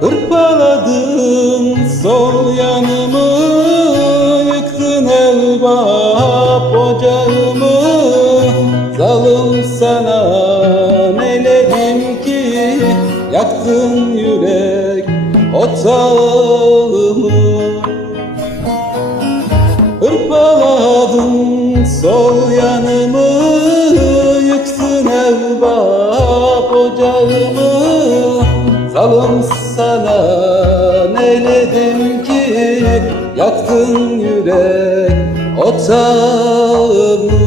Hırpaladın sol yanımı Yıktın elbap ocağımı. Zalım sana neledim ki? Yaktın yürek otağımı Hırpaladın sol yanımı Yıktın elbap ocağımı. Zalım sana neyledim ki? Yaktın yürek otağımı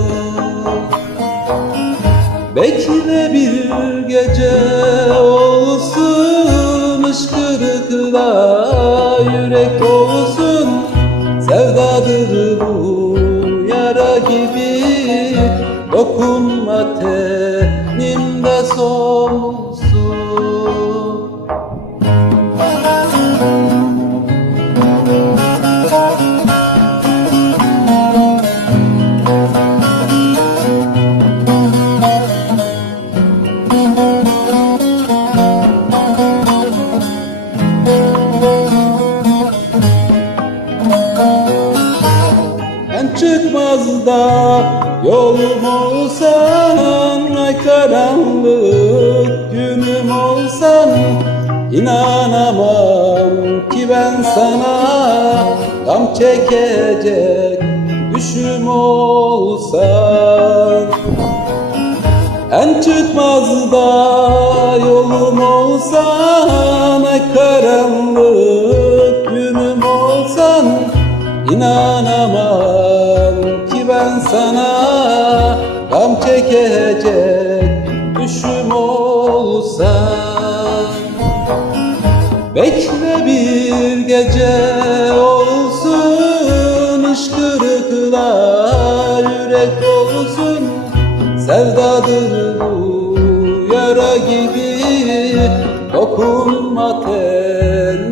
Bekle bir gece olsun ışkırıkla yürek olsun. Sevdadır bu yara gibi Dokunma tenimde solsun çıkmaz da. Yolum olsan Ay karanlık günüm olsan İnanamam ki ben sana Gam çekecek düşüm olsan En çıkmaz da yolum olsan İnanamam ki ben sana Gam çekecek düşüm olsan Bekle bir gece olsun ışkırıkla yürek olsun. Sevdadır bu yara gibi dokunma tek